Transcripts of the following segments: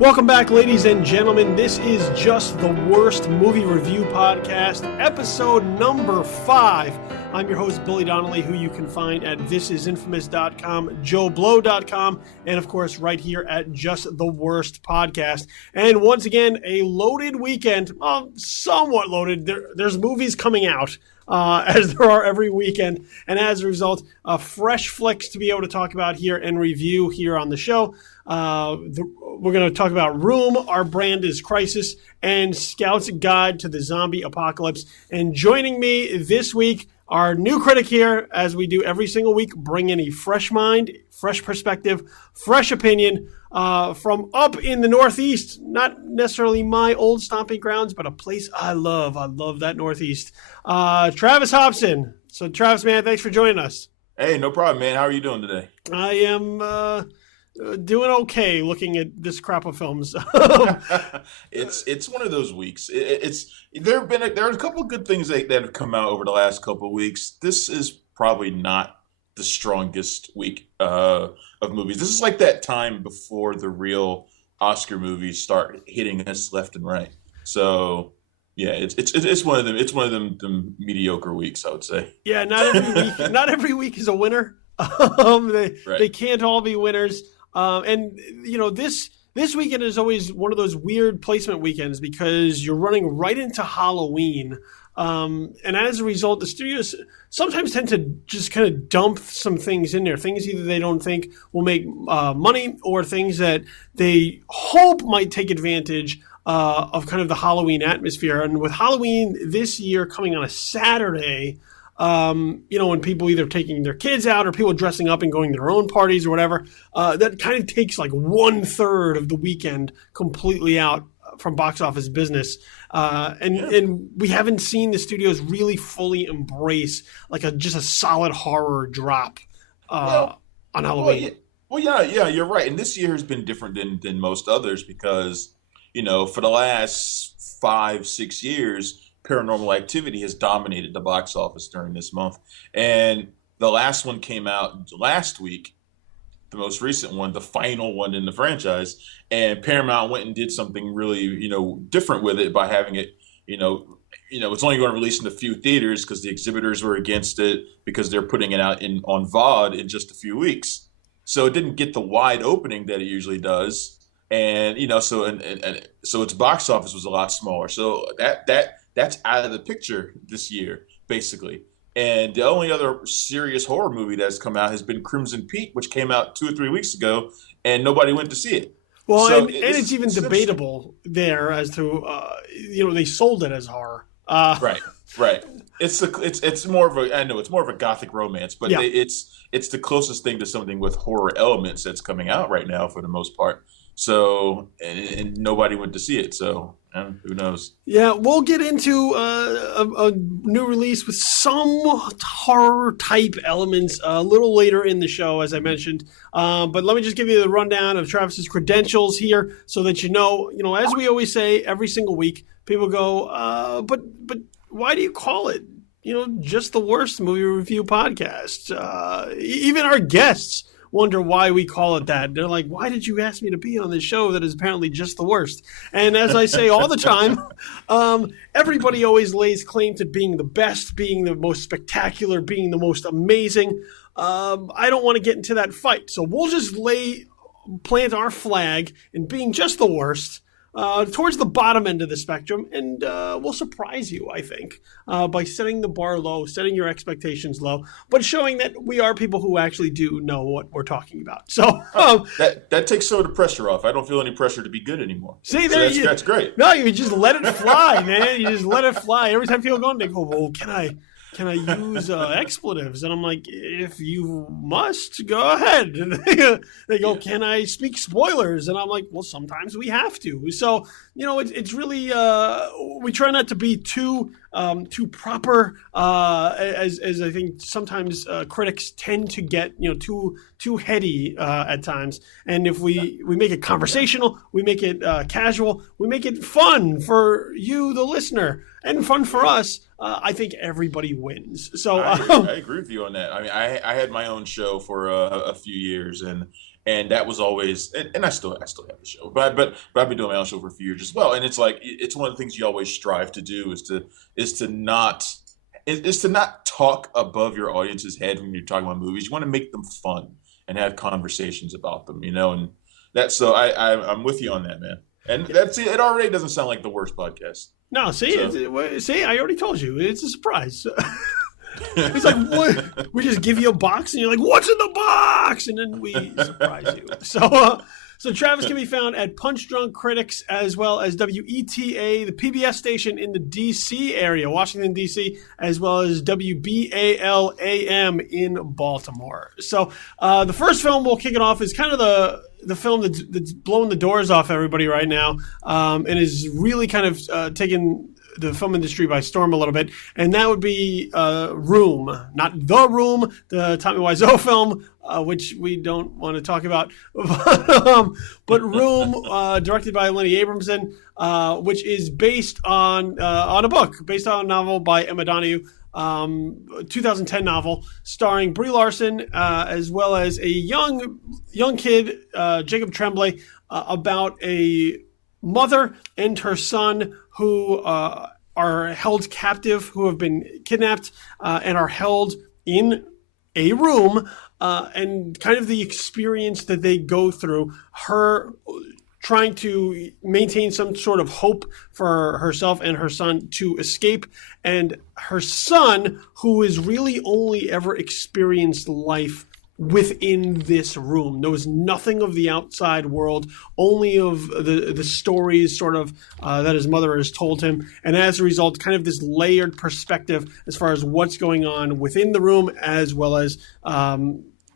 Welcome back, ladies and gentlemen. This is Just the Worst Movie Review Podcast, episode number 5. I'm your host, Billy Donnelly, who you can find at thisisinfamous.com, joeblow.com, and of course, right here at Just the Worst Podcast. And once again, a loaded weekend, somewhat loaded. There's movies coming out. As there are every weekend, and as a result, fresh flicks to be able to talk about here and review here on the show. We're going to talk about Room, Our Brand is Crisis, and Scout's Guide to the Zombie Apocalypse. And joining me this week, our new critic here, as we do every single week, bring in a fresh mind, fresh perspective, fresh opinion, from up in the Northeast, not necessarily my old stomping grounds, but a place I love. I love that Northeast. Travis Hopson. So, Travis, man, thanks for joining us. Hey, no problem, man. How are you doing today? I am doing okay looking at this crop of films. It's one of those weeks. There are a couple of good things that have come out over the last couple of weeks. This is probably not the strongest week of movies. This is like that time before the real Oscar movies start hitting us left and right. So yeah, it's one of them. It's one of them mediocre weeks, I would say. Yeah, not every week is a winner. They can't all be winners. And you know, this weekend is always one of those weird placement weekends because you're running right into Halloween. And as a result, the studios sometimes tend to just kind of dump some things in there. Things either they don't think will make money or things that they hope might take advantage of kind of the Halloween atmosphere. And with Halloween this year coming on a Saturday, when people either taking their kids out or people dressing up and going to their own parties or whatever, that kind of takes like 1/3 of the weekend completely out from box office business. And we haven't seen the studios really fully embrace like just a solid horror drop on Halloween. Yeah, you're right. And this year has been different than most others because, for the last 5-6 years, Paranormal Activity has dominated the box office during this month. And the last one came out last week, the most recent one, the final one in the franchise. And Paramount went and did something really, different with it by having it, it's only going to release in a few theaters because the exhibitors were against it because they're putting it out on VOD in just a few weeks. So it didn't get the wide opening that it usually does. And, so its box office was a lot smaller. So that's out of the picture this year, basically. And the only other serious horror movie that's come out has been Crimson Peak, which came out 2 or 3 weeks ago, and nobody went to see it. Well, so it's even debatable there as to, they sold it as horror. Right. It's more of a gothic romance, but yeah. It's the closest thing to something with horror elements that's coming out right now for the most part. So, and nobody went to see it, so who knows? Yeah, we'll get into a new release with some horror-type elements a little later in the show, as I mentioned. But let me just give you the rundown of Travis's credentials here so that as we always say every single week, people go, but why do you call it, Just the Worst Movie Review Podcast? Even our guests wonder why we call it that. They're like, why did you ask me to be on this show that is apparently just the worst? And as I say all the time, everybody always lays claim to being the best, being the most spectacular, being the most amazing. I don't want to get into that fight. So we'll just plant our flag in being just the worst, towards the bottom end of the spectrum, and we'll surprise you, I think, by setting the bar low, setting your expectations low, but showing that we are people who actually do know what we're talking about. So that takes some of the pressure off. I don't feel any pressure to be good anymore. See, that's great. No, you just let it fly, man. You just let it fly. Every time people go on, they go, well, can I use expletives? And I'm like, if you must, go ahead. And they go, can I speak spoilers? And I'm like, well, sometimes we have to. So, it's really, we try not to be too proper, as I think sometimes critics tend to get, too heady at times. And if we make it conversational, we make it casual, we make it fun for you, the listener, and fun for us. I think everybody wins. So I agree with you on that. I mean, I had my own show for a few years, and that was always, and I still have the show, but I've been doing my own show for a few years as well. And it's like it's one of the things you always strive to do is to not talk above your audience's head when you're talking about movies. You want to make them fun and have conversations about them, and that's so I'm with you on that, man. And that's it. It already doesn't sound like the worst podcast. No, see, I already told you. It's a surprise. It's like, what? We just give you a box, and you're like, what's in the box? And then we surprise you. So Travis can be found at Punch Drunk Critics, as well as WETA, the PBS station in the D.C. area, Washington, D.C., as well as WBAL-AM in Baltimore. So the first film we'll kick it off is kind of the film that's blowing the doors off everybody right now, and is really kind of taking the film industry by storm a little bit, and that would be Room, not The Room, the Tommy Wiseau film, which we don't want to talk about, but Room, directed by Lenny Abramson, which is based on a book, based on a novel by Emma Donoghue, 2010 novel starring Brie Larson, as well as a young kid, Jacob Tremblay, about a mother and her son who are held captive, who have been kidnapped and are held in a room, and kind of the experience that they go through, her trying to maintain some sort of hope for herself and her son to escape, and her son, who has really only ever experienced life within this room, knows nothing of the outside world, only of the stories sort of that his mother has told him, and as a result, kind of this layered perspective as far as what's going on within the room, as well as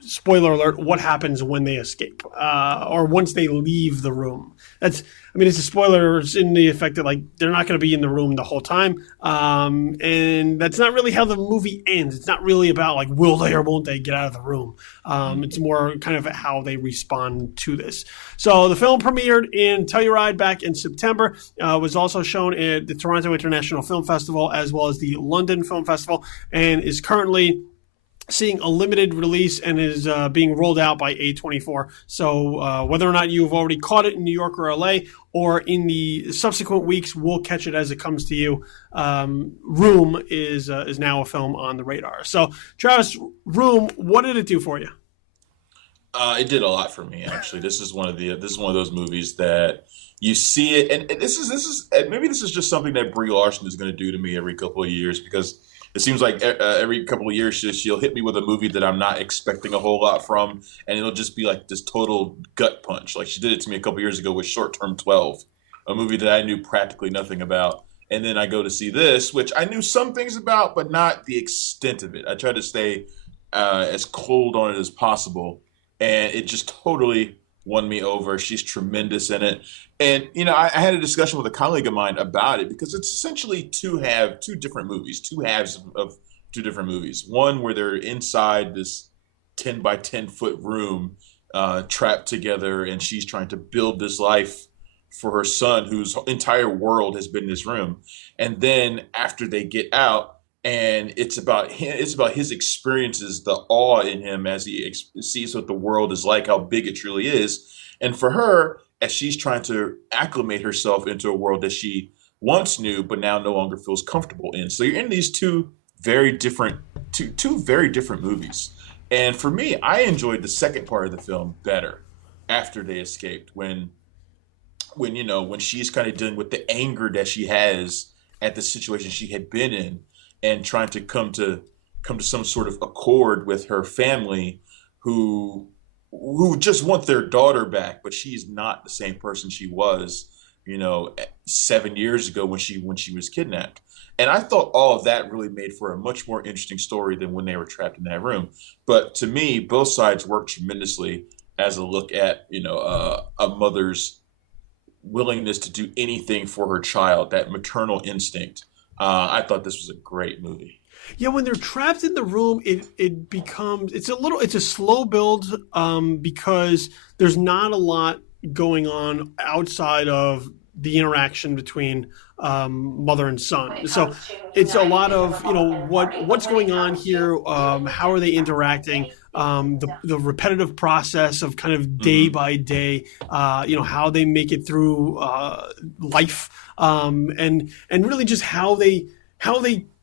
spoiler alert, what happens when they escape, or once they leave the room. It's a spoiler in the effect that, like, they're not going to be in the room the whole time. And that's not really how the movie ends. It's not really about, like, will they or won't they get out of the room. It's more kind of how they respond to this. So the film premiered in Telluride back in September, was also shown at the Toronto International Film Festival, as well as the London Film Festival, and is currently seeing a limited release and is being rolled out by A24. So whether or not you've already caught it in New York or LA, or in the subsequent weeks, we'll catch it as it comes to you. Room is now a film on the radar. So Travis, Room, what did it do for you? It did a lot for me, actually. This is one of those movies that you see it, and this is maybe this is just something that Brie Larson is going to do to me every couple of years, because it seems like every couple of years she'll hit me with a movie that I'm not expecting a whole lot from, and it'll just be like this total gut punch. Like she did it to me a couple of years ago with Short Term 12, a movie that I knew practically nothing about. And then I go to see this, which I knew some things about, but not the extent of it. I tried to stay as cold on it as possible, and it just totally won me over. She's tremendous in it. And, I had a discussion with a colleague of mine about it, because it's essentially two halves of two different movies. One where they're inside this 10 by 10 foot room, trapped together, and she's trying to build this life for her son, whose entire world has been this room. And then after they get out, and it's about his experiences, the awe in him as he sees what the world is like, how big it truly is. And for her, as she's trying to acclimate herself into a world that she once knew, but now no longer feels comfortable in. So you're in these two very different movies. And for me, I enjoyed the second part of the film better after they escaped, when she's kind of dealing with the anger that she has at the situation she had been in, and trying to come to some sort of accord with her family, who just want their daughter back, but she's not the same person she was, 7 years ago when she was kidnapped. And I thought all of that really made for a much more interesting story than when they were trapped in that room. But to me, both sides worked tremendously as a look at, a mother's willingness to do anything for her child, that maternal instinct. I thought this was a great movie. Yeah, when they're trapped in the room, it's a slow build, because there's not a lot going on outside of the interaction between mother and son. So it's a lot of, what's going on here, how are they interacting, the repetitive process of kind of day by day, how they make it through life, and really just how they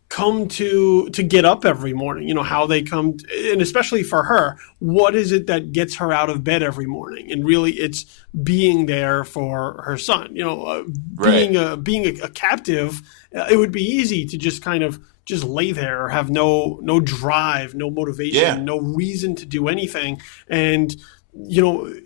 come to get up every morning, how they come and especially for her, what is it that gets her out of bed every morning? And really it's being there for her son. Being a captive, it would be easy to just kind of just lay there or have no drive, no motivation, no reason to do anything. And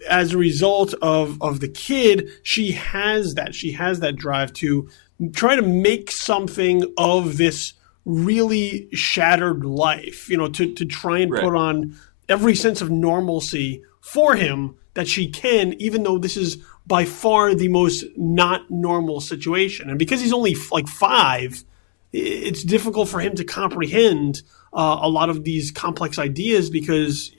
as a result of the kid, she has that drive to try to make something of this really shattered life, to try and put on every sense of normalcy for him that she can, even though this is by far the most not normal situation. And because he's only like 5, it's difficult for him to comprehend a lot of these complex ideas because,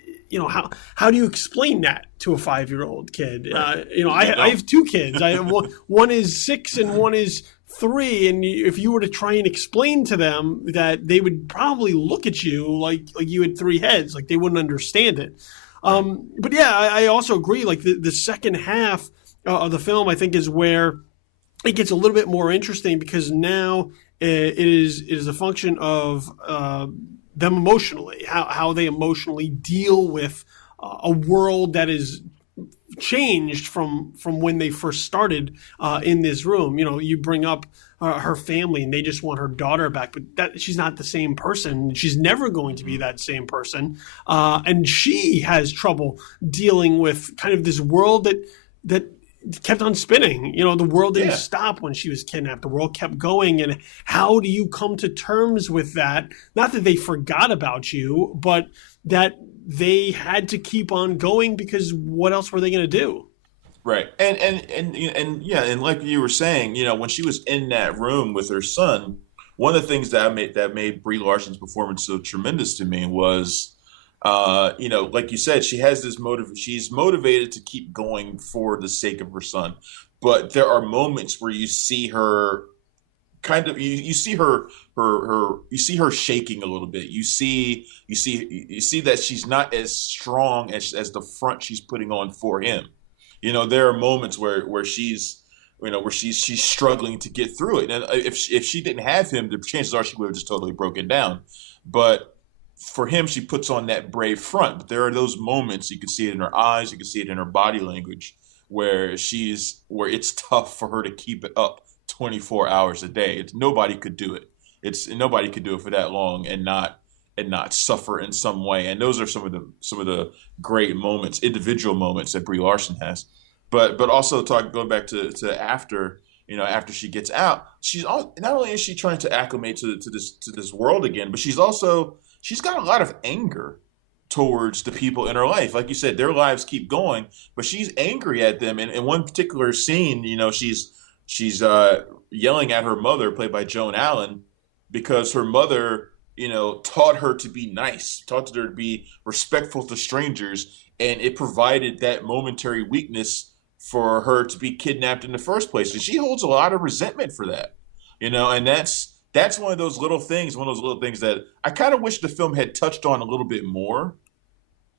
how do you explain that to a 5-year-old kid? I have 2 kids. I have one is 6 and one is 3, and if you were to try and explain to them that, they would probably look at you like you had 3 heads, like they wouldn't understand it. But yeah, I also agree. Like the second half of the film, I think, is where it gets a little bit more interesting because now it is a function of them emotionally, how they emotionally deal with a world that is changed from when they first started in this room. You bring up her family and they just want her daughter back, but that she's not the same person. She's never going to be that same person. And she has trouble dealing with kind of this world that kept on spinning. The world didn't stop when she was kidnapped. The world kept going. And how do you come to terms with that? Not that they forgot about you, but that they had to keep on going because what else were they going to do? Right. And like you were saying, when she was in that room with her son, one of the things that made Brie Larson's performance so tremendous to me was, like you said, she has this she's motivated to keep going for the sake of her son. But there are moments where you see her kind of you see her shaking a little bit. You see that she's not as strong as the front she's putting on for him. There are moments where she's she's struggling to get through it. And if she didn't have him, the chances are she would have just totally broken down. But for him, she puts on that brave front. But there are those moments, you can see it in her eyes, you can see it in her body language, where it's tough for her to keep it up 24 hours a day. Nobody could do it. Nobody could do it for that long and not suffer in some way. And those are some of the great moments, individual moments that Brie Larson has. But also going back to after she gets out, not only is she trying to acclimate to this world again, but she's got a lot of anger towards the people in her life. Like you said, their lives keep going, but she's angry at them. And in one particular scene, she's yelling at her mother, played by Joan Allen, because her mother, taught her to be nice, taught her to be respectful to strangers, and it provided that momentary weakness for her to be kidnapped in the first place. And she holds a lot of resentment for that, and that's one of those little things that I kind of wish the film had touched on a little bit more.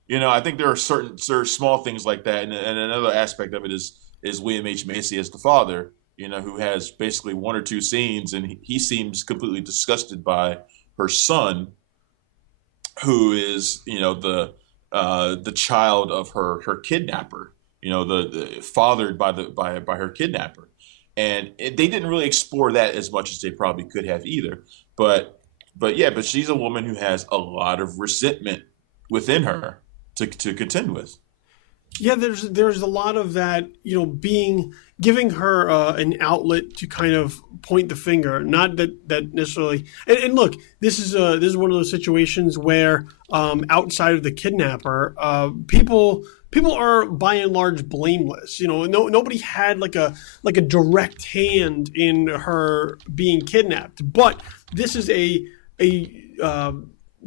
I think there are certain small things like that. And another aspect of it is William H. Macy as the father, who has basically 1 or 2 scenes, and he seems completely disgusted by her son, who is, the child of her kidnapper, the fathered by her kidnapper. And they didn't really explore that as much as they probably could have either. But she's a woman who has a lot of resentment within her to contend with. Yeah, there's a lot of that, giving her an outlet to kind of point the finger. Not that necessarily. And look, this is one of those situations where outside of the kidnapper, people are by and large blameless. Nobody had like a direct hand in her being kidnapped. But this is a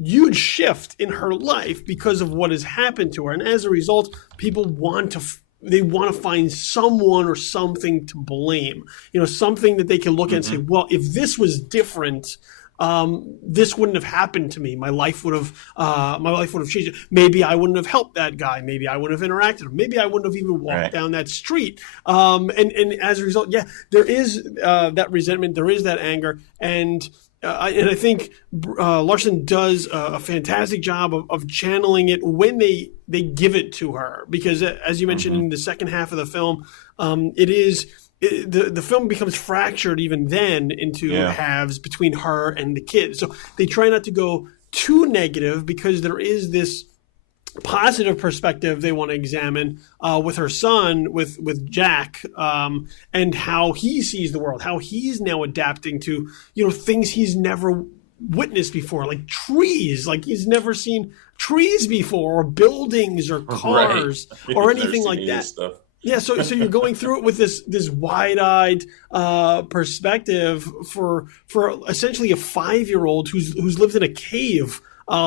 huge shift in her life because of what has happened to her, and as a result, people want they want to find someone or something to blame, something that they can look at and say, well, if this was different, this wouldn't have happened to me. My life would have changed. Maybe I wouldn't have helped that guy. Maybe I wouldn't have interacted with him. Maybe I wouldn't have even walked down that street. And as a result, there is that resentment. There is that anger. And I think Larson does a fantastic job of channeling it when they give it to her. Because as you mentioned in the second half of the film, the film becomes fractured even then into halves between her and the kid. So they try not to go too negative because there is this positive perspective they want to examine with her son, with Jack, and how he sees the world, how he's now adapting to things he's never witnessed before, like trees, like he's never seen trees before, or buildings, or cars, or anything like that. Stuff. Yeah, so you're going through it with this wide-eyed perspective for essentially a 5-year-old who's lived in a cave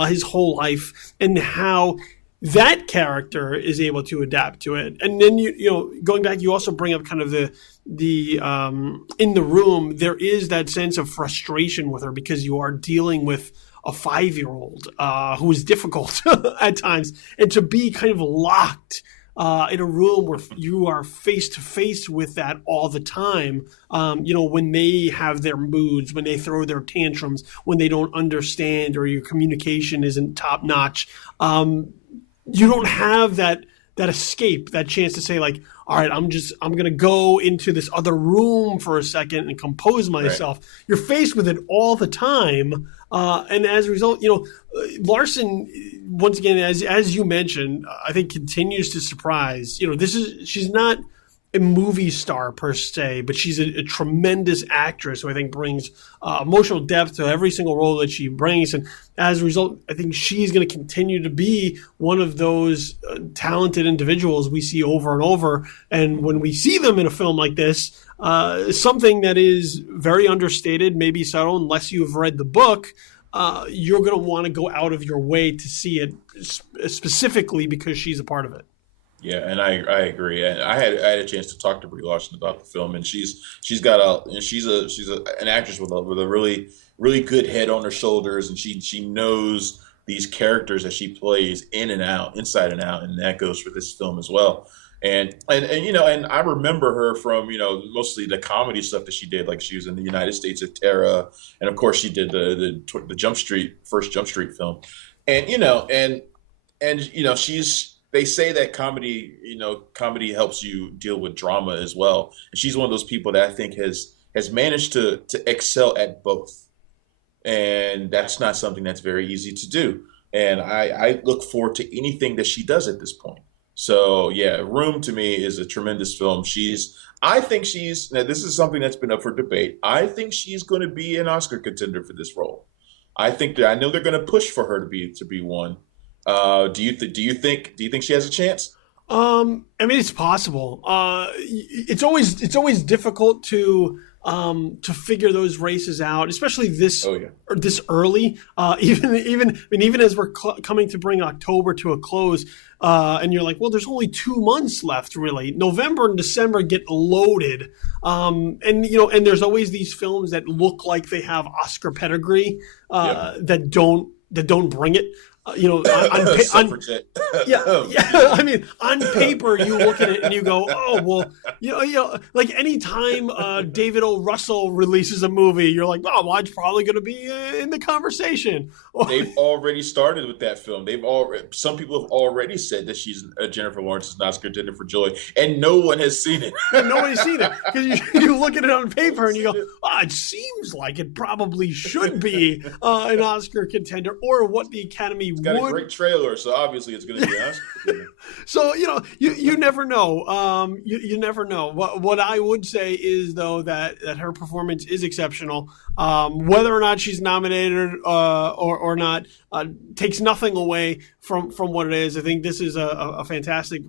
his whole life, and how that character is able to adapt to it. And then going back, you also bring up kind of the in the room, there is that sense of frustration with her because you are dealing with a 5-year-old who is difficult at times, and to be kind of locked in a room where you are face to face with that all the time, when they have their moods, when they throw their tantrums, when they don't understand, or your communication isn't top notch, you don't have that escape, that chance to say, like, all right, I'm going to go into this other room for a second and compose myself. Right. You're faced with it all the time. And as a result, Larson, once again, as you mentioned, I think continues to surprise. She's not a movie star per se, but she's a tremendous actress who I think brings emotional depth to every single role that she brings. And as a result, I think she's going to continue to be one of those talented individuals we see over and over. And when we see them in a film like this, something that is very understated, maybe subtle, unless you've read the book, you're going to want to go out of your way to see it specifically because she's a part of it. Yeah, and I agree. And I had a chance to talk to Brie Larson about the film, and she's an actress with a really, really good head on her shoulders, and she knows these characters that she plays in and out, inside and out, and that goes for this film as well. And I remember her from mostly the comedy stuff that she did, like she was in the United States of Terror, and of course she did the first Jump Street film, and they say that comedy helps you deal with drama as well. And she's one of those people that I think has managed to excel at both. And that's not something that's very easy to do. And I look forward to anything that she does at this point. So yeah, Room to me is a tremendous film. Now this is something that's been up for debate. I think she's going to be an Oscar contender for this role. I know they're going to push for her to be one. Do you think she has a chance? I mean, it's possible. It's always difficult to figure those races out, especially this early. Even as we're coming to bring October to a close, and you're like, well, there's only 2 months left, really. November and December get loaded, and there's always these films that look like they have Oscar pedigree that don't bring it. I mean, on paper, you look at it and you go, oh, well, like anytime David O. Russell releases a movie, you're like, oh, well, it's probably going to be in the conversation. They've already started with that film. Some people have already said that Jennifer Lawrence is an Oscar contender for Joy, and no one has seen it. Nobody's seen it because you look at it on paper and you go, it seems like it probably should be an Oscar contender, or what the Academy It's got a great trailer, so obviously it's going to be an Oscar contender. So you never know. You never know. What I would say is, though, that her performance is exceptional. Whether or not she's nominated or not takes nothing away from what it is. I think this is a fantastic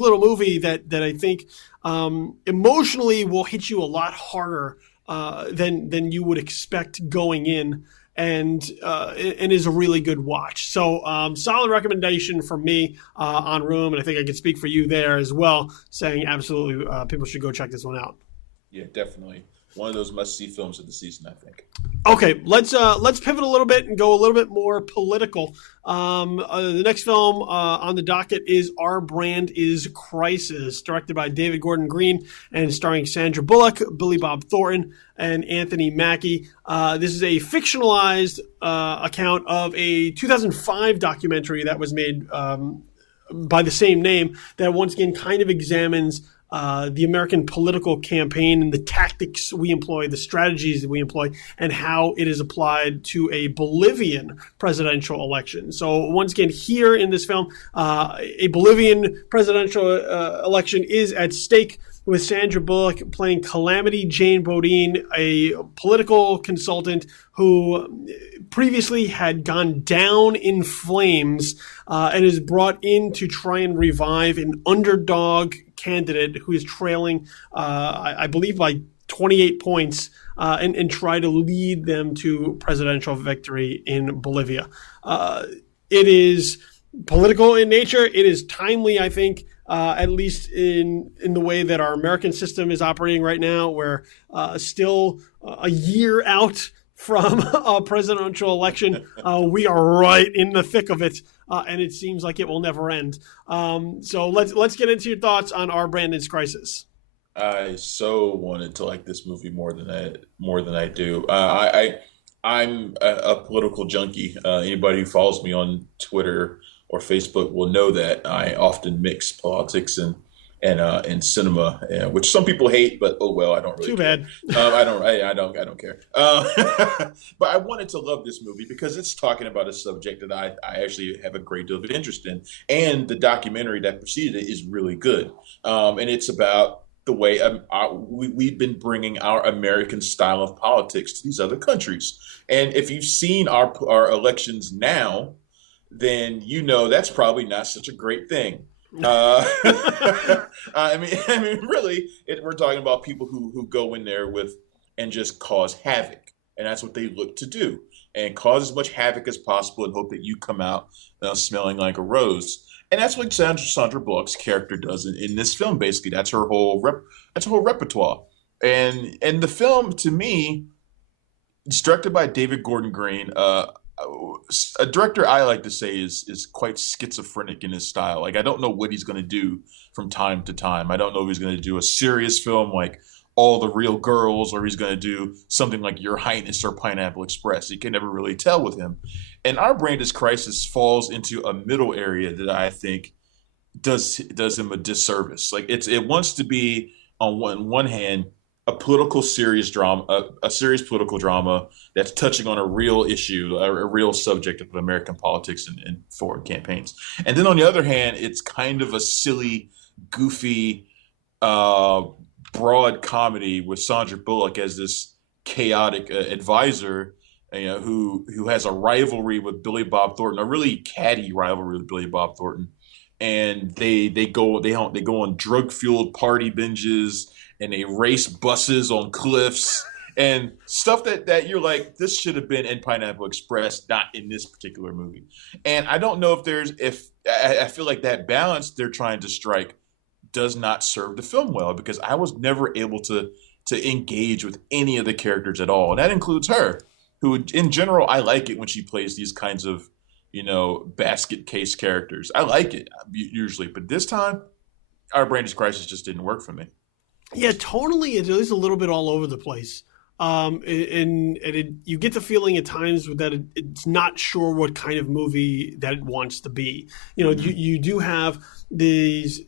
little movie that I think emotionally will hit you a lot harder than you would expect going in. and is a really good watch. So solid recommendation from me on Room, and I think I could speak for you there as well, saying absolutely people should go check this one out. Yeah, definitely. One of those must-see films of the season, I think. Okay, let's pivot a little bit and go a little bit more political. The next film on the docket is Our Brand is Crisis, directed by David Gordon Green and starring Sandra Bullock, Billy Bob Thornton, and Anthony Mackie. This is a fictionalized account of a 2005 documentary that was made by the same name that once again kind of examines the American political campaign and the tactics we employ, the strategies that we employ, and how it is applied to a Bolivian presidential election. So once again, here in this film, a Bolivian presidential election is at stake, with Sandra Bullock playing Calamity Jane Bodine, a political consultant who previously had gone down in flames and is brought in to try and revive an underdog candidate who is trailing, I believe, by 28 points and try to lead them to presidential victory in Bolivia. It is political in nature. It is timely, I think, at least in the way that our American system is operating right now, where still a year out from a presidential election, we are right in the thick of it, and it seems like it will never end. So let's get into your thoughts on Our Brand is Crisis. I so wanted to like this movie more than I do. I'm a political junkie. Anybody who follows me on Twitter or Facebook will know that I often mix politics and cinema, which some people hate, but oh well, I don't really. Too care. bad. I don't care. But I wanted to love this movie because it's talking about a subject that I actually have a great deal of interest in, and the documentary that preceded it is really good. And it's about the way we've been bringing our American style of politics to these other countries. And if you've seen our elections now, then you know that's probably not such a great thing. I mean, really, we're talking about people who go in there and just cause havoc, and that's what they look to do, and cause as much havoc as possible, and hope that you come out smelling like a rose. And that's what Sandra Bullock's character does in this film. Basically, that's her whole repertoire. And the film, to me, it's directed by David Gordon Green. A director I like to say is quite schizophrenic in his style. Like, I don't know what he's going to do from time to time. I don't know if he's going to do a serious film like All the Real Girls, or he's going to do something like Your Highness or Pineapple Express. You can never really tell with him. And Our Brand is Crisis falls into a middle area that I think does him a disservice. Like, it wants to be on one hand a political serious drama, a serious political drama that's touching on a real issue, a real subject of American politics and foreign campaigns. And then on the other hand, it's kind of a silly, goofy, broad comedy with Sandra Bullock as this chaotic advisor, who has a rivalry with Billy Bob Thornton, a really catty rivalry with Billy Bob Thornton. And they go on drug-fueled party binges, and they race buses on cliffs and stuff that you're like, this should have been in Pineapple Express, not in this particular movie. And I don't know if I feel like that balance they're trying to strike does not serve the film well, because I was never able to engage with any of the characters at all. And that includes her, who in general, I like it when she plays these kinds of, basket case characters. I like it usually, but this time, Our Brand is Crisis just didn't work for me. Yeah, totally. It is a little bit all over the place. You get the feeling at times that it's not sure what kind of movie that it wants to be. You do have the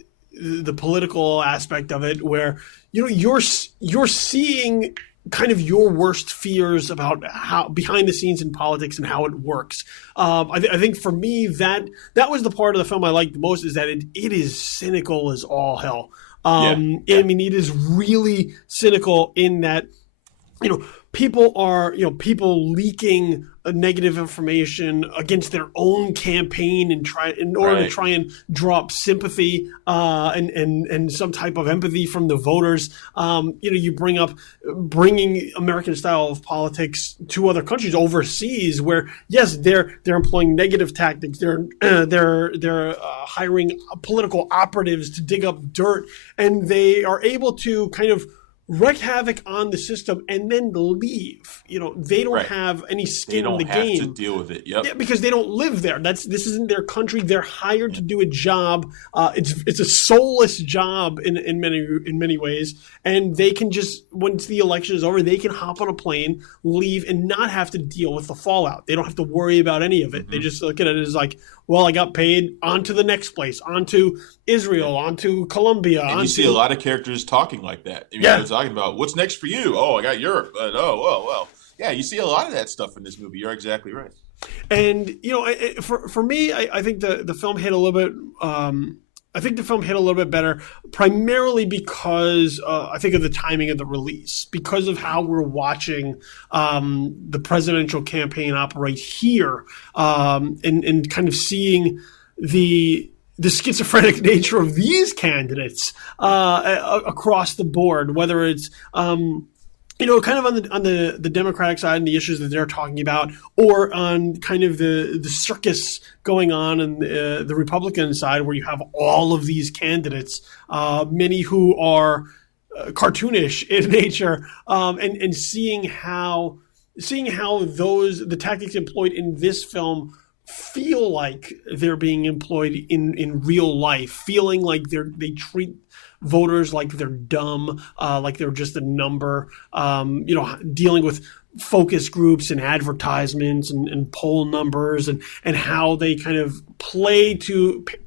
political aspect of it where, you're seeing kind of your worst fears about how behind the scenes in politics and how it works. I think for me that was the part of the film I liked the most, is that it is cynical as all hell. I mean, it is really cynical in that people leaking negative information against their own campaign in order to try and draw up sympathy and some type of empathy from the voters. You bring up bringing American style of politics to other countries overseas, where yes, they're employing negative tactics. They're hiring political operatives to dig up dirt, and they are able to kind of wreak havoc on the system and then leave. They don't have any skin in the game. They don't have to deal with it. Yep. Yeah, because they don't live there. This isn't their country. They're hired to do a job. It's a soulless job in many ways, and they can just, once the election is over, they can hop on a plane, leave, and not have to deal with the fallout. They don't have to worry about any of it. Mm-hmm. They just look at it as like, well, I got paid, on to the next place, on to Israel, on to Colombia. And you see a lot of characters talking like that. They're talking about, what's next for you? Oh, I got Europe. Well. Yeah, you see a lot of that stuff in this movie. You're exactly right. And, for me, I think the film hit a little bit I think the film hit a little bit better, primarily because I think of the timing of the release, because of how we're watching the presidential campaign operate here, and kind of seeing the schizophrenic nature of these candidates across the board, whether it's kind of on the Democratic side and the issues that they're talking about, or on kind of the circus going on the Republican side, where you have all of these candidates, many who are cartoonish in nature, and seeing how the tactics employed in this film feel like they're being employed in real life, feeling like they treat voters like they're dumb, like they're just a number, dealing with focus groups and advertisements and poll numbers, and how they kind of play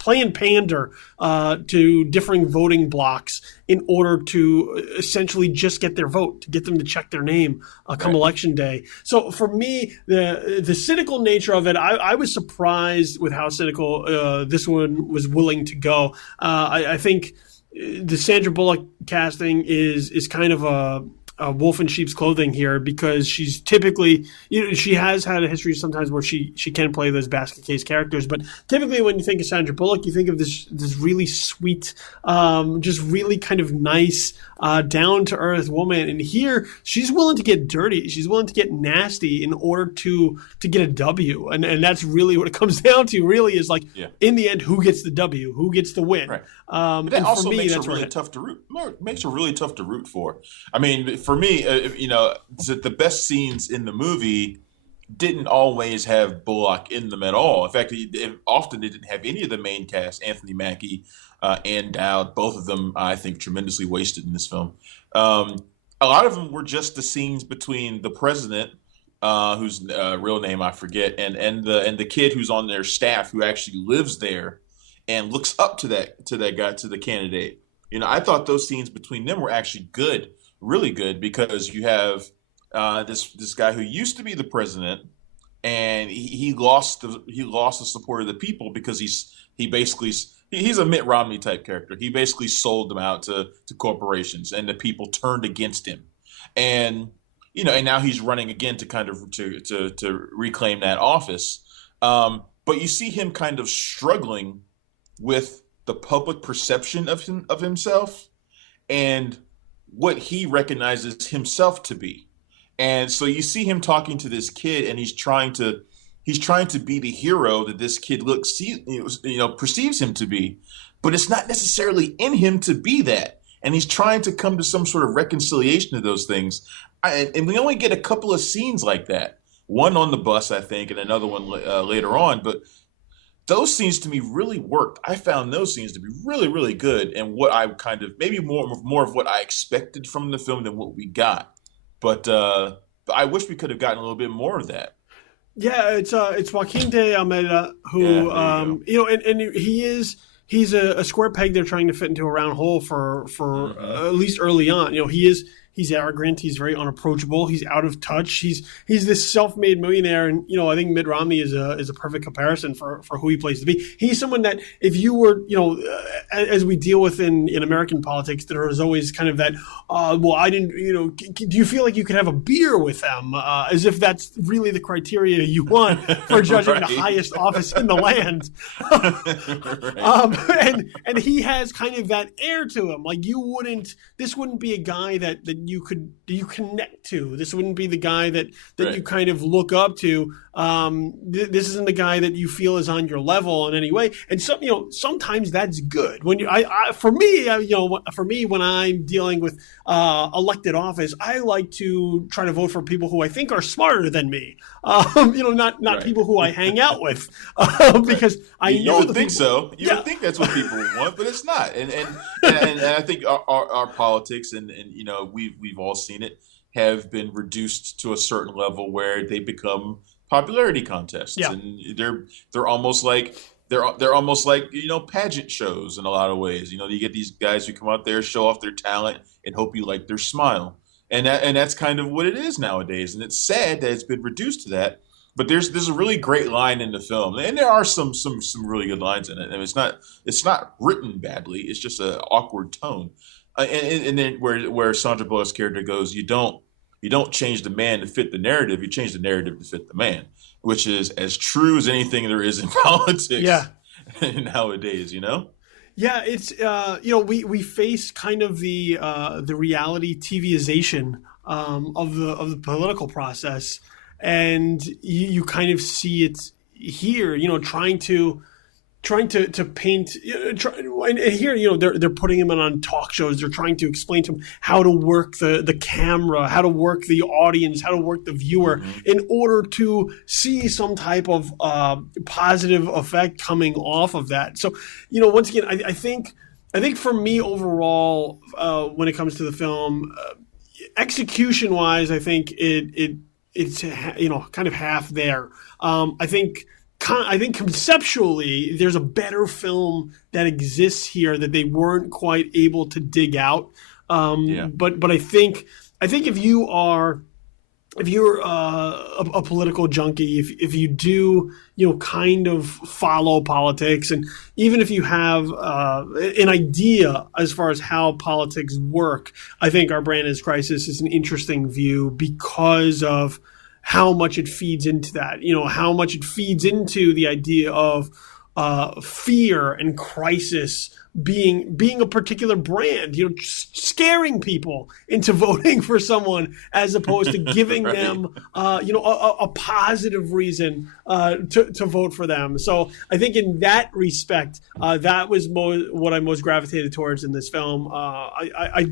and pander to differing voting blocks in order to essentially just get their vote, to get them to check their name come election day. So for me, the cynical nature of it, I was surprised with how cynical this one was willing to go. I think the Sandra Bullock casting is kind of a wolf in sheep's clothing here, because she's typically, she has had a history sometimes where she can play those basket case characters, but typically when you think of Sandra Bullock, you think of this really sweet, just really kind of nice, down to earth woman. And here she's willing to get dirty. She's willing to get nasty in order to get a W. And that's really what it comes down to, really, is like, in the end, who gets the W, who gets the win. Right. That also makes her really tough to root. Makes her really tough to root for. I mean, for me, the best scenes in the movie didn't always have Bullock in them at all. In fact, often they didn't have any of the main cast. Anthony Mackie and Dowd, both of them, I think, tremendously wasted in this film. A lot of them were just the scenes between the president, whose real name I forget, and the kid who's on their staff, who actually lives there and looks up to that guy, to the candidate. I thought those scenes between them were actually good, really good, because you have this guy who used to be the president, and he lost the support of the people because he's a Mitt Romney type character. He basically sold them out to corporations, and the people turned against him, and now he's running again to kind of to reclaim that office. But you see him kind of struggling with the public perception of himself and what he recognizes himself to be. And so you see him talking to this kid, and he's trying to be the hero that this kid perceives him to be, but it's not necessarily in him to be that. And he's trying to come to some sort of reconciliation of those things. And we only get a couple of scenes like that. One on the bus, I think, and another one later on. But those scenes to me really worked. I found those scenes to be really, really good, and what I kind of, maybe more of what I expected from the film than what we got. But I wish we could have gotten a little bit more of that. Yeah, it's Joaquin de Almeida, who and he's a square peg they're trying to fit into a round hole for at least early on. He He's arrogant. He's very unapproachable. He's out of touch. He's this self-made millionaire, and I think Mitt Romney is a perfect comparison for who he plays to be. He's someone that if you were as we deal with in American politics, there is always kind of that. Well, I didn't. Do you feel like you could have a beer with them? As if that's really the criteria you want for judging the highest office in the land. And he has kind of that air to him. Like this wouldn't be a guy that you connect to. This wouldn't be the guy that right. you kind of look up to. This isn't the guy that you feel is on your level in any way. And sometimes that's good. When for me, when I'm dealing with elected office, I like to try to vote for people who I think are smarter than me. Not right. people who I hang out with, because you would think so. You would think that's what people want, but it's not. And I think our politics and we've all seen it have been reduced to a certain level where they become popularity contests, and they're almost like pageant shows in a lot of ways. You get these guys who come out there, show off their talent, and hope you like their smile, and that's kind of what it is nowadays. And it's sad that it's been reduced to that. But there's a really great line in the film, and there are some really good lines in it. I mean, it's not written badly; it's just an awkward tone. And then where Sandra Bullock's character goes, you don't change the man to fit the narrative; you change the narrative to fit the man, which is as true as anything there is in politics. Nowadays, Yeah, it's we face kind of the reality TVization of the political process. And you kind of see it here, trying to paint. And here, they're putting him on talk shows. They're trying to explain to him how to work the camera, how to work the audience, how to work the viewer, in order to see some type of positive effect coming off of that. So, once again, I think for me overall, when it comes to the film, execution wise, I think it's kind of half there. I think conceptually there's a better film that exists here that they weren't quite able to dig out. But I think if you're a political junkie, if you do kind of follow politics, and even if you have an idea as far as how politics work, I think Our Brand is Crisis is an interesting view because of how much it feeds into that, how much it feeds into the idea of fear and crisis being a particular brand, scaring people into voting for someone as opposed to giving right. them, a positive reason to vote for them. So I think in that respect, that was what I most gravitated towards in this film. I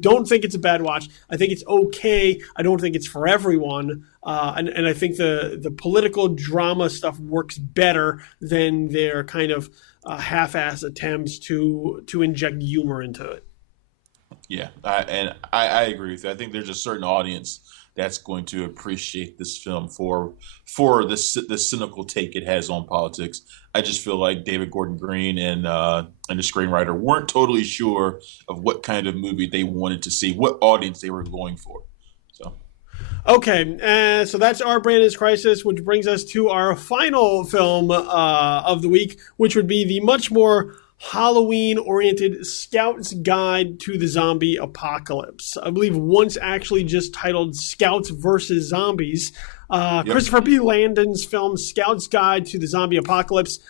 don't think it's a bad watch. I think it's okay. I don't think it's for everyone. And I think the political drama stuff works better than their kind of half-ass attempts to inject humor into it. Yeah, I agree with you. I think there's a certain audience that's going to appreciate this film for the cynical take it has on politics. I just feel like David Gordon Green and the screenwriter weren't totally sure of what kind of movie they wanted to see, what audience they were going for. Okay, so that's Our Brand is Crisis, which brings us to our final film of the week, which would be the much more Halloween-oriented Scout's Guide to the Zombie Apocalypse. I believe once actually just titled Scouts versus Zombies. Christopher B. Landon's film Scout's Guide to the Zombie Apocalypse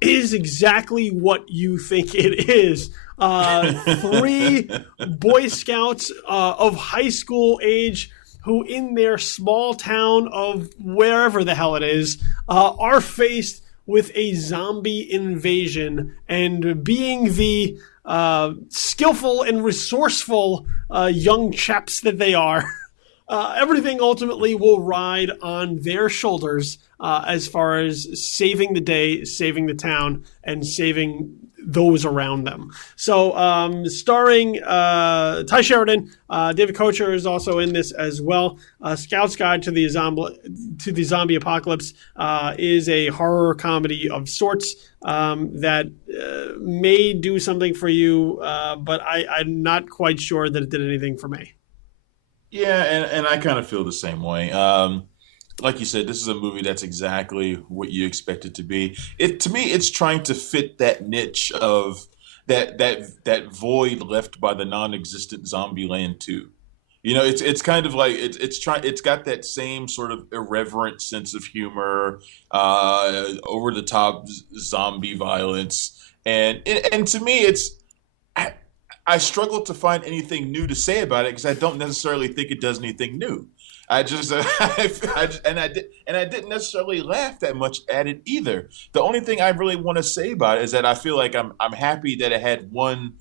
is exactly what you think it is. 3 Boy Scouts of high school age who in their small town of wherever the hell it is, are faced with a zombie invasion, and being the skillful and resourceful young chaps that they are, everything ultimately will ride on their shoulders as far as saving the day, saving the town, and saving those around them. So starring Ty Sheridan, David Kocher is also in this as well. Scout's Guide to the Zombie Apocalypse is a horror comedy of sorts that may do something for you, but I'm not quite sure that it did anything for me. Yeah, and I kind of feel the same way. Like you said, this is a movie that's exactly what you expect it to be. It to me, it's trying to fit that niche of that void left by the non-existent Zombieland 2. It's kind of like it's got that same sort of irreverent sense of humor, over the top zombie violence, and to me, I, I struggle to find anything new to say about it because I don't necessarily think it does anything new. I just, and I didn't necessarily laugh that much at it either. The only thing I really want to say about it is that I feel like I'm happy that it had one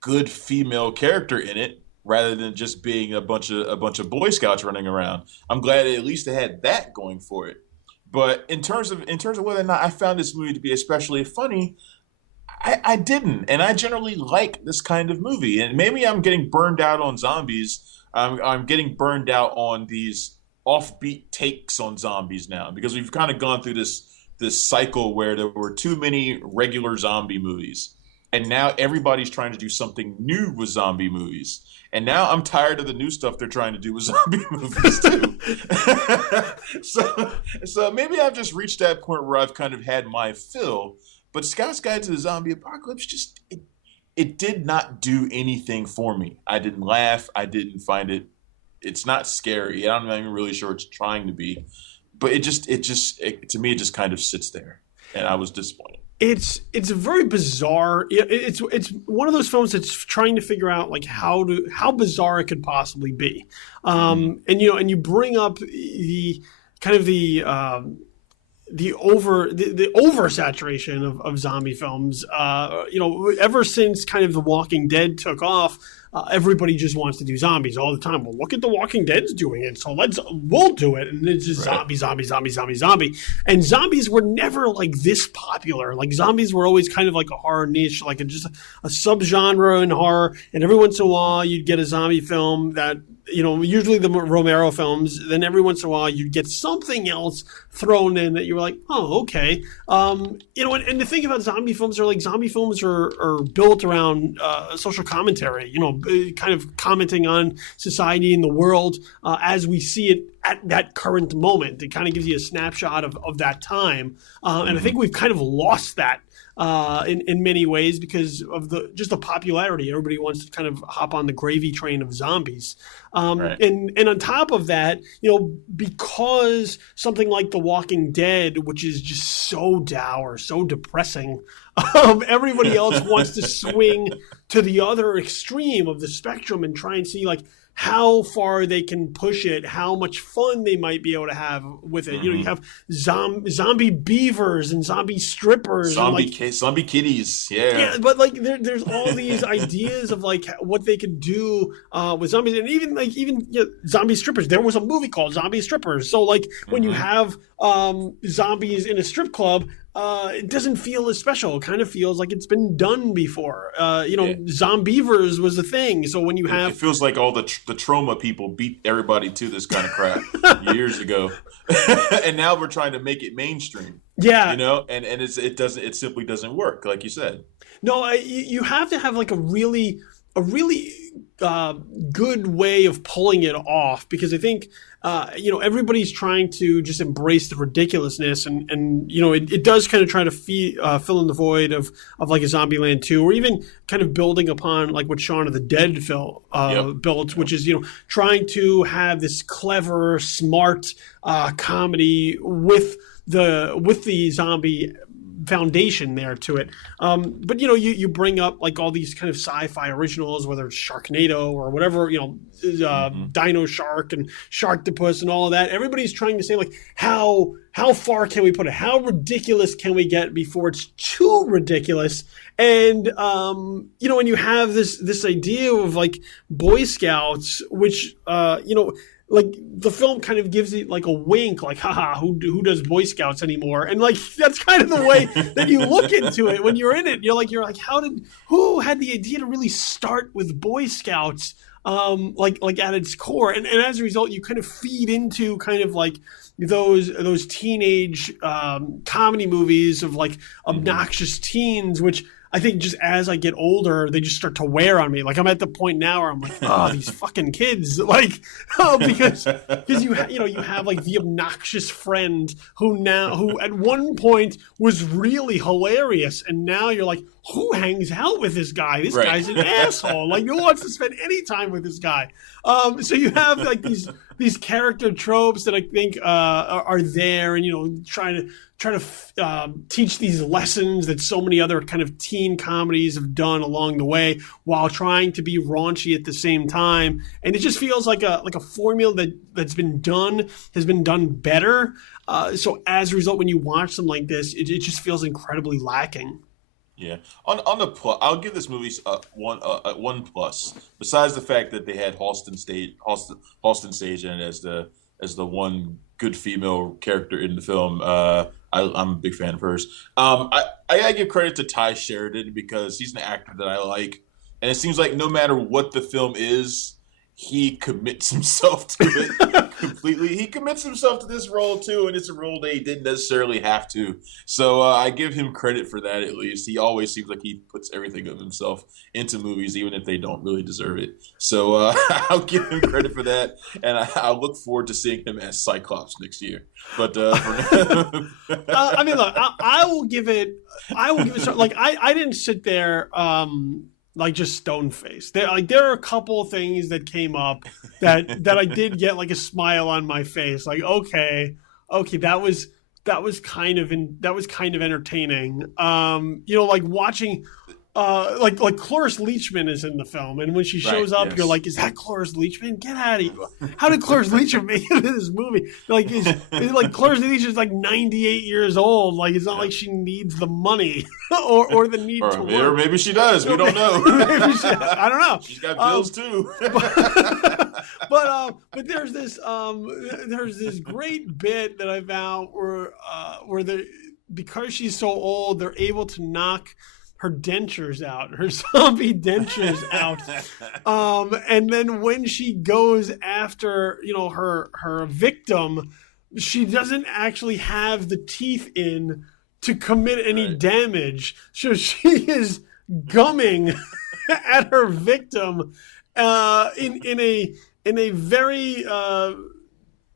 good female character in it rather than just being a bunch of Boy Scouts running around. I'm glad at least it had that going for it. But in terms of whether or not I found this movie to be especially funny, I didn't, and I generally like this kind of movie. And maybe I'm getting burned out on zombies. I'm getting burned out on these offbeat takes on zombies now because we've kind of gone through this cycle where there were too many regular zombie movies, and now everybody's trying to do something new with zombie movies. And now I'm tired of the new stuff they're trying to do with zombie movies too. so maybe I've just reached that point where I've kind of had my fill. But Scott's Guide to the Zombie Apocalypse it did not do anything for me. I didn't laugh. I didn't find it. It's not scary. I'm not even really sure it's trying to be, but to me it just kind of sits there, and I was disappointed. It's a very bizarre. It's one of those films that's trying to figure out like how bizarre it could possibly be, and you bring up the kind of the oversaturation of zombie films. Ever since kind of The Walking Dead took off, everybody just wants to do zombies all the time. Well, look at The Walking Dead's doing it, so we'll do it. And it's just Right. zombie. And zombies were never like this popular. Like zombies were always kind of like a horror niche, like just a subgenre in horror. And every once in a while, you'd get a zombie film that, usually the Romero films, then every once in a while you'd get something else thrown in that you were like, oh, okay. And the thing about zombie films are built around social commentary, kind of commenting on society and the world as we see it at that current moment. It kind of gives you a snapshot of that time. And I think we've kind of lost that in many ways because of the popularity. Everybody wants to kind of hop on the gravy train of zombies. Right. And on top of that, because something like The Walking Dead, which is just so dour, so depressing, everybody else wants to swing to the other extreme of the spectrum and try and see like how far they can push it, how much fun they might be able to have with it. You have zombie beavers and zombie strippers, Zombie kitties, yeah. But like there's all these ideas of like what they could do with zombies, and even zombie strippers. There was a movie called Zombie Strippers. So like when you have zombies in a strip club, it doesn't feel as special. It kind of feels like it's been done before. Zombievers was a thing. So when you have, it feels like all the trauma people beat everybody to this kind of crap years ago, and now we're trying to make it mainstream. Yeah, and it simply doesn't work, like you said. No, you have to have like a really good way of pulling it off, because I think everybody's trying to just embrace the ridiculousness, and it does kind of try to fill in the void of like a Zombieland 2, or even kind of building upon like what Shaun of the Dead built, which is trying to have this clever, smart comedy with the zombie foundation there to it. But you bring up like all these kind of sci-fi originals, whether it's Sharknado or whatever, Dino Shark and Sharktopus and all of that. Everybody's trying to say like how far can we put it? How ridiculous can we get before it's too ridiculous? And when you have this idea of like Boy Scouts, which like the film kind of gives it like a wink, like, haha, who does Boy Scouts anymore? And like, that's kind of the way that you look into it when you're in it. You're like, who had the idea to really start with Boy Scouts, like at its core? And as a result, you kind of feed into kind of like those teenage comedy movies of like obnoxious teens, which I think just as I get older, they just start to wear on me. Like I'm at the point now where I'm like, oh, these fucking kids, like, oh, because you have like the obnoxious friend who at one point was really hilarious, and now you're like, who hangs out with this guy? This guy's an asshole. Like, who wants to spend any time with this guy? So you have like these character tropes that I think are there, and trying to teach these lessons that so many other kind of teen comedies have done along the way, while trying to be raunchy at the same time. And it just feels like a formula has been done better. So as a result, when you watch something like this, it just feels incredibly lacking. Yeah. On the plus, I'll give this movie one plus. Besides the fact that they had Halston Sage in it as the one good female character in the film. I'm a big fan of hers. I gotta give credit to Ty Sheridan because he's an actor that I like, and it seems like no matter what the film is, he commits himself to it completely. He commits himself to this role too, and it's a role that he didn't necessarily have to. So I give him credit for that. At least he always seems like he puts everything of himself into movies, even if they don't really deserve it. So I'll give him credit for that, and I look forward to seeing him as Cyclops next year. But I mean, look, I will give it. Like I didn't sit there. Like just stone faced. There are a couple things that came up that I did get like a smile on my face. Like okay, that was kind of entertaining. Like watching. Like Cloris Leachman is in the film, and when she shows up, yes. You're like, "Is that Cloris Leachman? Get out of here! How did Cloris Leachman make it in this movie? Like, is like Cloris Leachman's like 98 years old? Like, it's not like she needs the money or the need to work. Or maybe she does. We don't know. I don't know. She's got bills too. But there's this great bit that I found where because she's so old, they're able to knock her dentures out, her zombie dentures out. And then when she goes after, her victim, she doesn't actually have the teeth in to commit any damage. So she is gumming at her victim in a very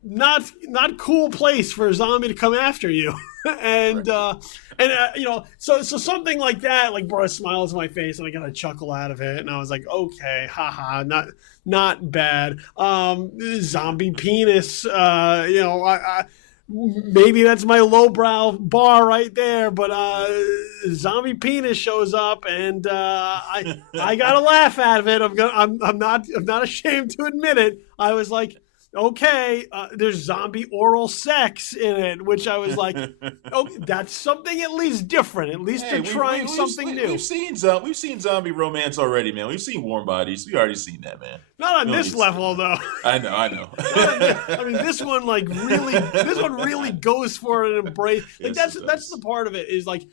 not cool place for a zombie to come after you. So something like that like brought a smile to my face, and I got a chuckle out of it, and I was like, okay, haha, not bad. Zombie penis, maybe that's my lowbrow bar right there, but zombie penis shows up, and I gotta laugh out of it. I'm not ashamed to admit it. I was like, okay, there's zombie oral sex in it, which I was like, oh, that's something at least different. At least they're trying something new. We've seen zombie romance already, man. We've seen Warm Bodies. We already seen that, man. Not on this level, though. I know. I mean, this one really goes for an embrace. Like that's the part of it is like.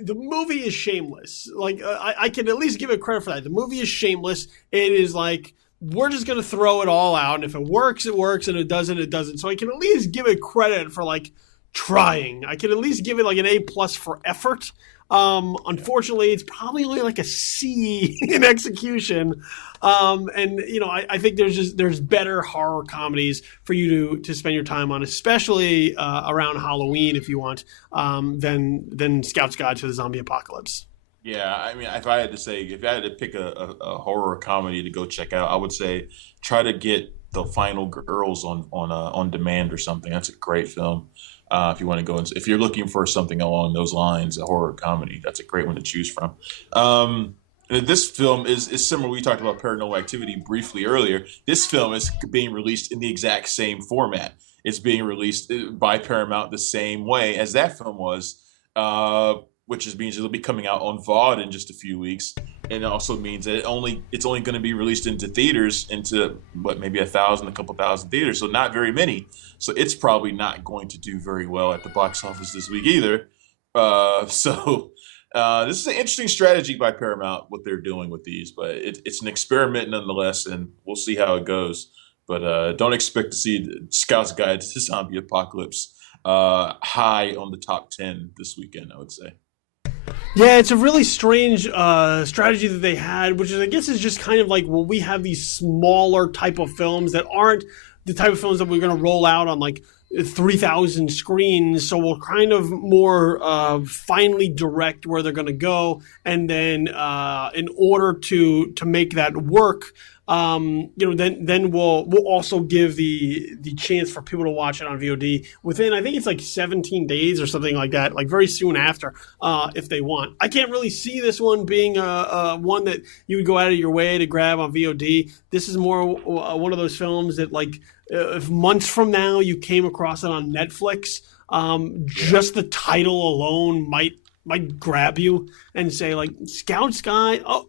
The movie is shameless. Like I can at least give it credit for that. The movie is shameless. It is like, we're just going to throw it all out. And if it works, it works. And it doesn't, it doesn't. So I can at least give it credit for like trying. I can at least give it like an A+ for effort. Unfortunately, it's probably only like a C in execution. I think there's better horror comedies for you to spend your time on, especially around Halloween if you want, than Scout's Guide to the Zombie Apocalypse. Yeah, I mean, if I had to pick a horror comedy to go check out, I would say try to get The Final Girls on demand or something. That's a great film. If you want to go if you're looking for something along those lines, a horror comedy, that's a great one to choose from. This film is similar. We talked about Paranormal Activity briefly earlier. This film is being released in the exact same format. It's being released by Paramount the same way as that film was. Which means it'll be coming out on VOD in just a few weeks, and it also means that it's only going to be released into theaters, into maybe a couple thousand theaters, so not very many. So it's probably not going to do very well at the box office this week either. This is an interesting strategy by Paramount, what they're doing with these, but it's an experiment nonetheless, and we'll see how it goes. But don't expect to see Scout's Guide to the Zombie Apocalypse high on the top 10 this weekend, I would say. Yeah, it's a really strange strategy that they had, which is, I guess, is just kind of like, well, we have these smaller type of films that aren't the type of films that we're going to roll out on like 3,000 screens. So we'll kind of more finely direct where they're going to go, and then in order to make that work, then we'll also give the chance for people to watch it on VOD within, I think it's like 17 days or something like that, like very soon after, if they want. I can't really see this one being one that you would go out of your way to grab on VOD. This is more one of those films that, like, if months from now you came across it on Netflix, just the title alone might grab you and say, like, Scout Sky, oh,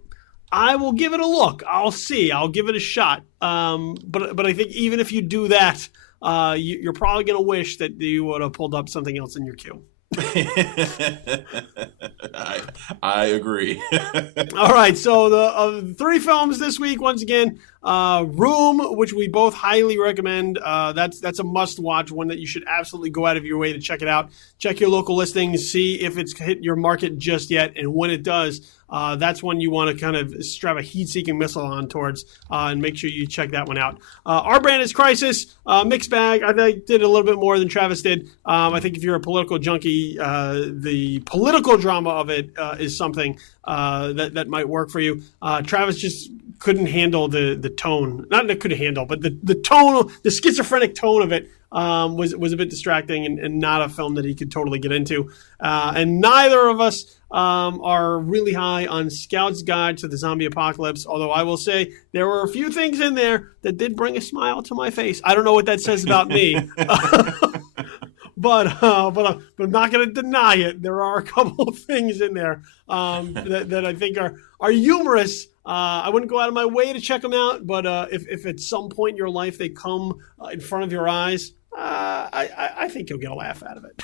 I will give it a look. I'll see. I'll give it a shot. But I think even if you do that, you're probably going to wish that you would have pulled up something else in your queue. I agree. All right, so the 3 films this week, once again, Room, which we both highly recommend. That's a must-watch, one that you should absolutely go out of your way to check it out. Check your local listings, see if it's hit your market just yet, and when it does, that's one you want to kind of strap a heat-seeking missile on towards, and make sure you check that one out. Our brand is Crisis, mixed bag. I think did a little bit more than Travis did. I think if you're a political junkie, the political drama of it is something that might work for you. Travis just couldn't handle the tone. Not that couldn't handle, but the tone, the schizophrenic tone of it was a bit distracting and not a film that he could totally get into. And neither of us are really high on Scout's Guide to the Zombie Apocalypse, although I will say there were a few things in there that did bring a smile to my face. I don't know what that says about me. But I'm not going to deny it. There are a couple of things in there that I think are humorous. I wouldn't go out of my way to check them out, but if at some point in your life they come in front of your eyes, I think you'll get a laugh out of it.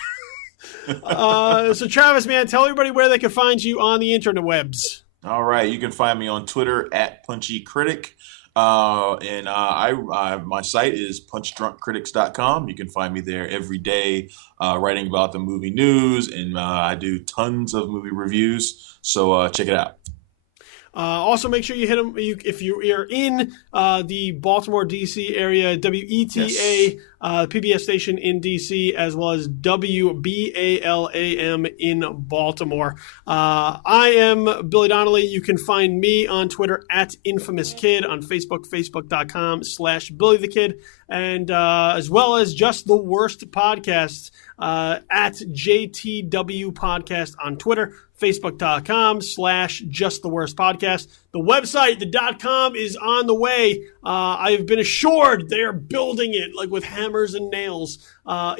So Travis, man, tell everybody where they can find you on the interwebs. All right, you can find me on Twitter at PunchyCritic. And my site is punchdrunkcritics.com. You can find me there every day, writing about the movie news, and I do tons of movie reviews. So check it out. Also, make sure you hit them if you're in the Baltimore, D.C. area, WETA, yes. PBS station in D.C., as well as WBAL-AM in Baltimore. I am Billy Donnelly. You can find me on Twitter at InfamousKid, on Facebook, facebook.com/BillyTheKid, and as well as Just the Worst Podcast at JTW Podcast on Twitter. Facebook.com/JustTheWorstPodcast. The website, the .com, is on the way. I've been assured they are building it like with hammers and nails.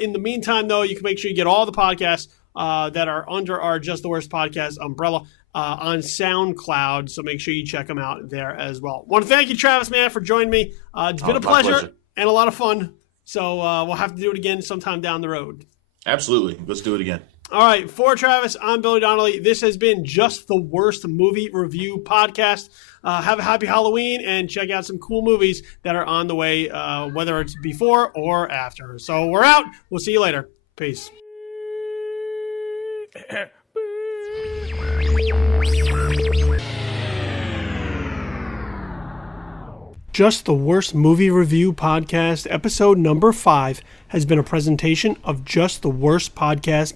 In the meantime, though, you can make sure you get all the podcasts that are under our Just the Worst Podcast umbrella on SoundCloud. So make sure you check them out there as well. Want to thank you, Travis, man, for joining me. It's been a pleasure and a lot of fun. So we'll have to do it again sometime down the road. Absolutely. Let's do it again. All right, for Travis, I'm Billy Donnelly. This has been Just the Worst Movie Review Podcast. Have a happy Halloween and check out some cool movies that are on the way, whether it's before or after. So we're out. We'll see you later. Peace. Just the Worst Movie Review Podcast, episode number 5, has been a presentation of Just the Worst Podcast